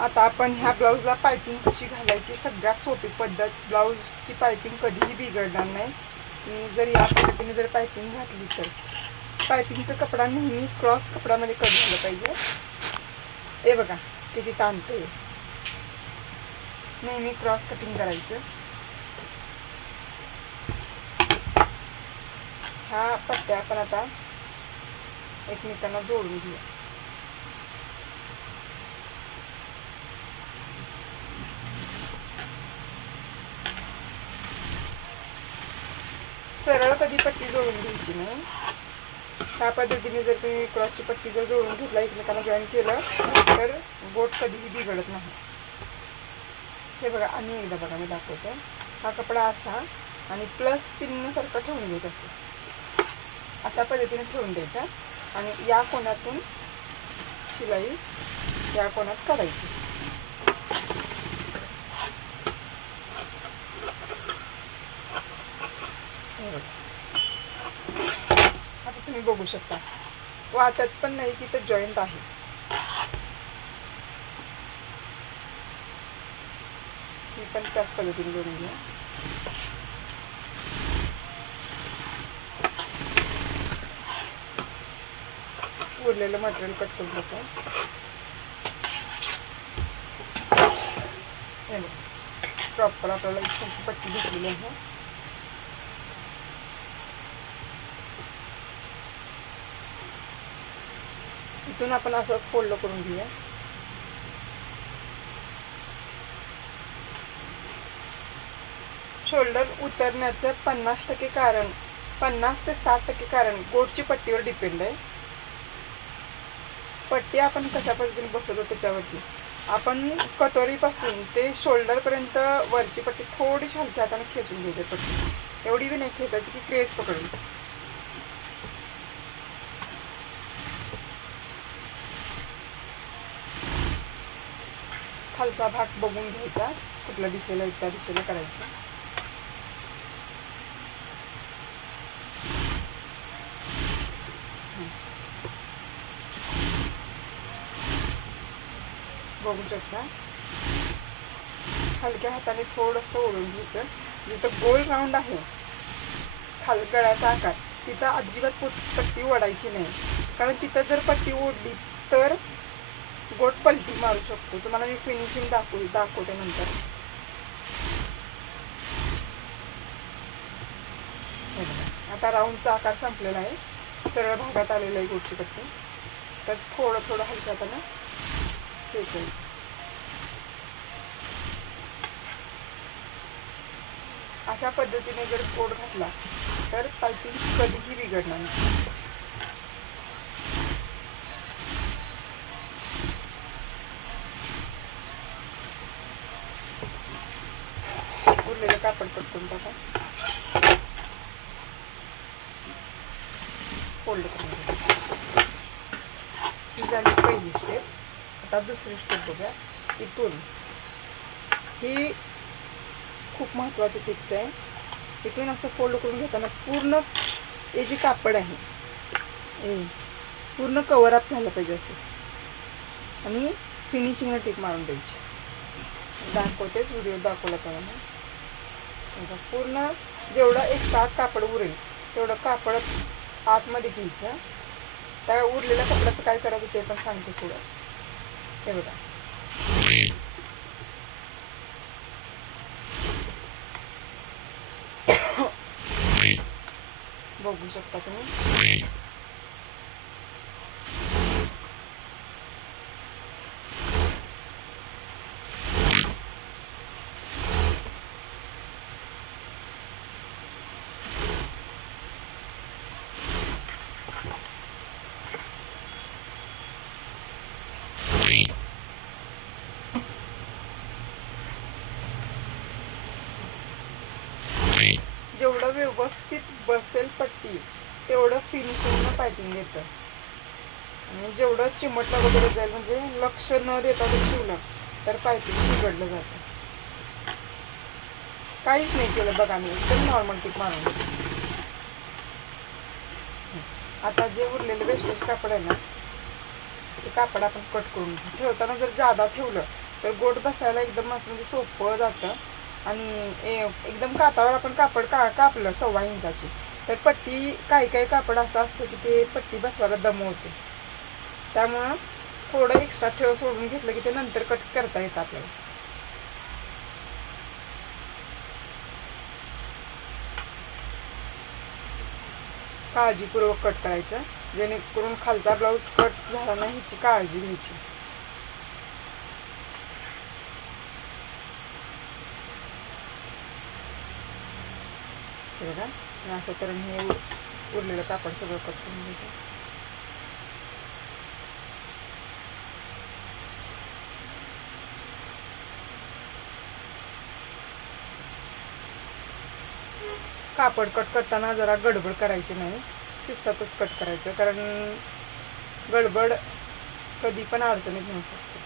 आता आपण ह्या ब्लाऊजला पायपिंग कशी घालायची, सगळ्यात सोपी पद्धत. ब्लाऊजची पायपिंग कधीही बिघडणार नाही. मी जर या पद्धतीने जर पायपिंग घातली तर पायपिंगचा कपडा नेहमी क्रॉस कपड्यामध्ये कट झाला पाहिजे. हे बघा किती ताणतोय. नेहमी क्रॉस कटिंग करायचं. ह्या पट्ट्या आपण आता एकमेकांना जोडून घेऊया. सरळ कधी पट्टी जोडून घ्यायची नाही. ह्या पद्धतीने जर तुम्ही क्रॉसची पट्टी जर जोडून घेतला, एकमेकांना जॉईन केलं तर बोट कधीही बिघडत नाही. हे बघा आणि एकदा बघा मी दाखवते. हा कपडा असा आणि प्लस चिन्हासारखं ठेवून घ्यायचं. असं अशा पद्धतीने ठेवून द्यायचा आणि या कोणातून शिलाई या कोणात काढायची. आता तुम्ही बघू शकता वाटत पण नाही की ते जॉईंट आहे. ही पण त्याच पद्धतीने जोडून घ्या. उरलेलं मटेरियल कट करून घेतो. प्रॉपर आपल्याला एक पट्टी घेतलेली आहे. इथून आपण असं फोल्ड करून घेऊया. शोल्डर उतरण्याचं 50% कारण 50 ते 60% कारण गोटची पट्टीवर डिपेंड आहे. पट्टी आपण कशा पद्धतीने बसवतो त्याच्यावरती. आपण कटोरीपासून ते शोल्डरपर्यंत वरची पट्टी थोडीशी हलक्या हाताने खेचून घ्यायची. पट्टी एवढी बी नाही खेचायची की क्रेज पकडली. खालचा भाग बघून घ्यायचा, कुठल्या दिशेला त्या दिशेला करायचं. बघू शकता हलक्या हाताने थोडंसं ओढून घ्यायचं. जिथं गोल राऊंड आहे गळ्याचा आकार तिथं अजिबात पट्टी ओढायची नाही, कारण तिथं जर पट्टी ओढली तर गोट पलटी मारू शकतो. तुम्हाला मी फिनिशिंग दाखवते नंतर. आता राऊंडचा आकार संपलेला आहे, सरळ भागात आलेला आहे गोटची पट्टी. तर थोडं थोडं हलक्या हाताने खेचायचं. अशा पद्धतीने जर कोड घातला तर पायपिंग कधीही बिघडणार नाही. उरलेलं कापड पटकून टाका, फोल्ड करून. ही झाली पहिली स्टेप. आता दुसरी स्टेप बघूया. इथून ही खूप महत्त्वाची टिप्स आहे. इथून असं फोल्ड करून घेताना पूर्ण हे जे कापड आहे हे पूर्ण कवर अप झालं पाहिजे असं, आणि फिनिशिंगला टिप मारून द्यायची. दाखवतेच, व्हिडिओ दाखवला त्यामुळे. पूर्ण जेवढं एक्स्ट्रा कापड उरेल तेवढं कापड आतमध्ये घ्यायचं. त्या उरलेल्या कपड्याचं काय करायचं ते पण सांगते पुढं. हे बघा बघू शकता तुम्ही. जेवढं व्यवस्थित बसेल पट्टी तेवढं फिनिशिंगनं पायपिंग येतं. आणि जेवढं चिमटलं वगैरे जाईल, म्हणजे लक्ष न देता जर शिवलं तर पायपिंग बिघडलं जातं. काहीच नाही केलं बघा मी, एकदम नॉर्मल टिप मारून. आता जे उरलेलं वेस्टेज कापड आहे ना ते कापड आपण कट करून ठेवताना जर जादा ठेवलं तर गोट बसायला एकदम असं म्हणजे सोपं जातं आणि एकदम कातावर आपण कापड कापलं 1.25 इंचाची तर पट्टी काही कापड असं असतं की ते पट्टी बसवायला दमवते. त्यामुळं थोडं एक्स्ट्रा ठेव सोडून घेतलं की ते नंतर कट करता येतं आपल्याला. काळजीपूर्वक कट करायचं जेणेकरून खालचा ब्लाऊज कट झाला नाही ह्याची काळजी घ्यायची. बघा असं करून हे उरलेलं कापड सगळं कट करून घ्यायचं. कापड कट करताना जरा गडबड करायची नाही, शिस्तातच कट करायचं, कारण गडबड कधी पण अडचणीत घेऊ शकते.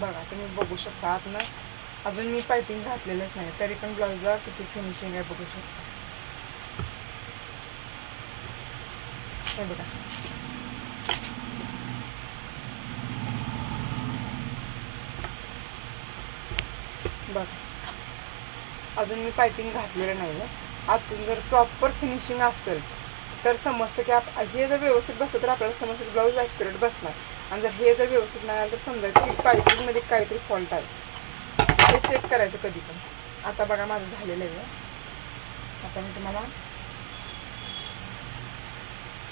बघा तुम्ही बघू शकता आतनं अजून मी पायपिंग घातलेलंच नाही तरी पण ब्लाऊजला किती फिनिशिंग आहे बघू शकता. हे बघा बघा अजून मी पायपिंग घातलेलं नाही आहे. आतून जर प्रॉपर फिनिशिंग असेल तर समजतं की हे जर व्यवस्थित बसलं तर आपल्याला समजतं ब्लाऊज ॲक्युरेट बसणार, आणि जर हे जर व्यवस्थित नाही आलं तर समजायचं की पायपिंगमध्ये काहीतरी फॉल्ट आहे. हे चेक करायचं कधी पण. आता बघा माझं झालेलं आहे. आता मी तुम्हाला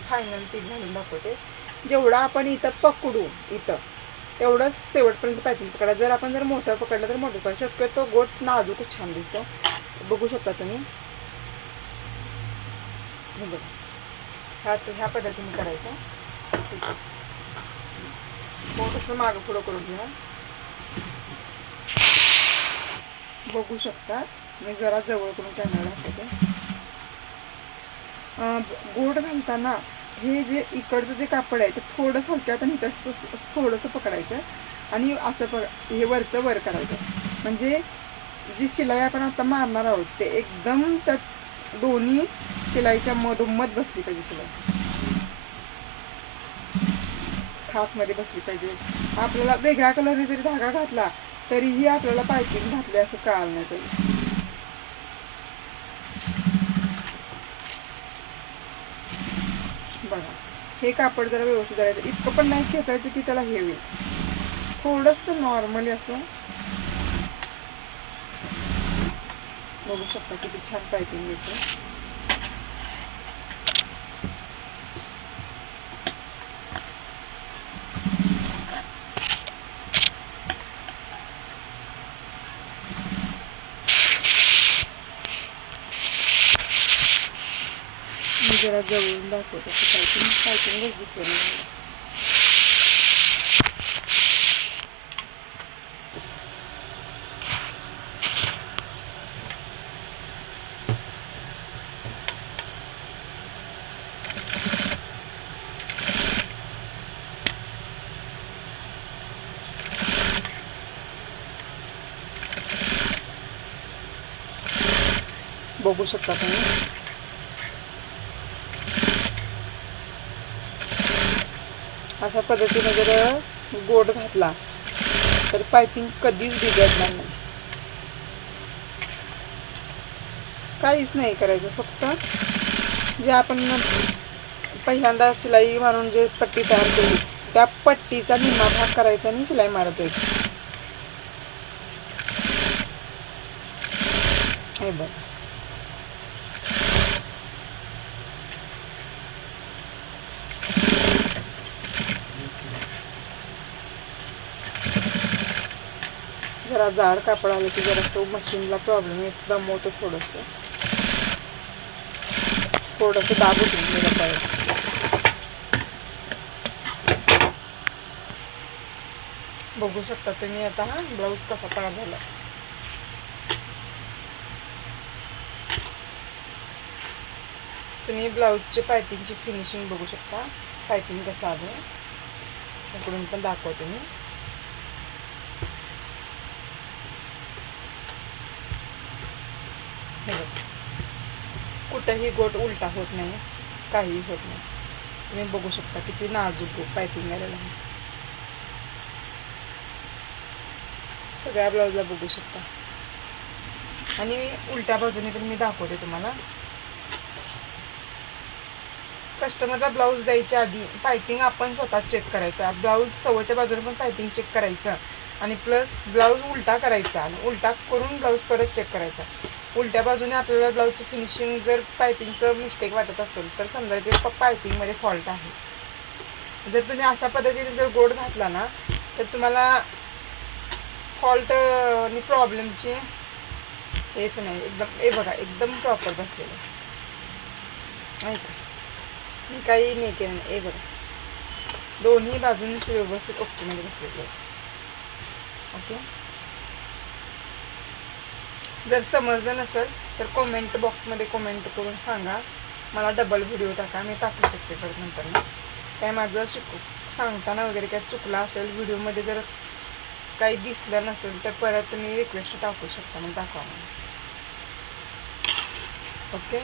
फायनल टीप घालून दाखवते. जेवढा आपण इथं पकडू इथं तेवढंच शेवटपर्यंत पायपिंग पकडा. जर आपण मोठं पकडलं तर मोठं पकडा. शक्यतो गोट नाजूकच छान दिसतो. बघू शकता तुम्ही. हे बघा ह्या पद्धतीने करायचं. थोडंसं मागं पुढं करून घ्या. बघू शकता मी जरा जवळ करून कॅमेरा दाखवते. गोट घालताना हे जे इकडचं जे कापड आहे ते थोडंसं हलक्यात आणि थोडंसं पकडायचं आणि असं हे वरचं वर करायचं, म्हणजे जी शिलाई आपण आता मारणार आहोत ते एकदम त्यात दोन्ही शिलाईच्या मधोमध बसली पाहिजे. शिलाई खाचमध्ये बसली पाहिजे. आपल्याला वेगळ्या कलरने जरी धागा घातला तरीही आपल्याला पायपिंग घातली असं कळालं नाही पाहिजे. बघा हे कापड जरा व्यवस्थित करायचं. इतकं पण नाही खेचायचं की त्याला हे होईल. थोडंसं नॉर्मली असं बघू शकता किती छान पायपिंग येते. मी जरा जवळून दाखवते पायपिंगच दिसेल. बघू शकता तुम्ही. अशा पद्धतीने जर गोट घातला तर पायपिंग कधीच बिघडणार नाही. काहीच नाही करायचं, फक्त जे आपण पहिल्यांदा शिलाई मारून जे पट्टी तयार केली त्या पट्टीचा निम्मा भाग करायचा आणि शिलाई मारत जायची. हे बघ जरा जाड कापड आलं की जरासं मशीनला प्रॉब्लेम येतो, दमवतो थोडंसं दाब उठून गेलं पाहिजे. बघू शकता तुम्ही आता हा ब्लाऊज कसा तयार झाला. तुम्ही ब्लाऊजचे पायपिंगची फिनिशिंग बघू शकता. पायपिंग कसं आहे इकडून पण दाखवते मी. कुठंही गोट उलटा होत नाही, काहीही होत नाही. तुम्ही बघू शकता किती नाजूक पायपिंग आलेलं आहे. सगळ्या ब्लाऊजला बघू शकता. आणि उलट्या बाजूने पण मी दाखवते तुम्हाला. कस्टमरला ब्लाऊज द्यायच्या आधी पायपिंग आपण स्वतः चेक करायचा. ब्लाऊज सवयच्या बाजूने पण पायपिंग चेक करायचं आणि प्लस ब्लाऊज उलटा करायचा आणि उलटा करून ब्लाऊज परत चेक करायचा. उलट्या बाजूने आपल्याला ब्लाऊजचं फिनिशिंग जर पायपिंगचं मिस्टेक वाटत असेल तर समजायचं पायपिंगमध्ये फॉल्ट आहे. जर तुम्ही अशा पद्धतीने जर गोड घातला ना तर तुम्हाला फॉल्ट आणि प्रॉब्लेमची हेच नाही. एकदम हे बघा एकदम प्रॉपर बसलेलं आहे का. मी काही नाही केलं. हे बघा दोन्ही बाजूंनी व्यवस्थित ओकेमध्ये बसलेलं आहे. ओके. जर समजलं नसेल तर कमेंट बॉक्समध्ये कमेंट करून सांगा. मला डबल व्हिडिओ टाका, मी टाकू शकते परत नंतर ना. काय माझं सांगताना वगैरे काय चुकलं असेल व्हिडिओमध्ये, जर काही दिसलं नसेल तर परत तुम्ही रिक्वेस्ट टाकू शकता, मग दाखवा मला. ओके.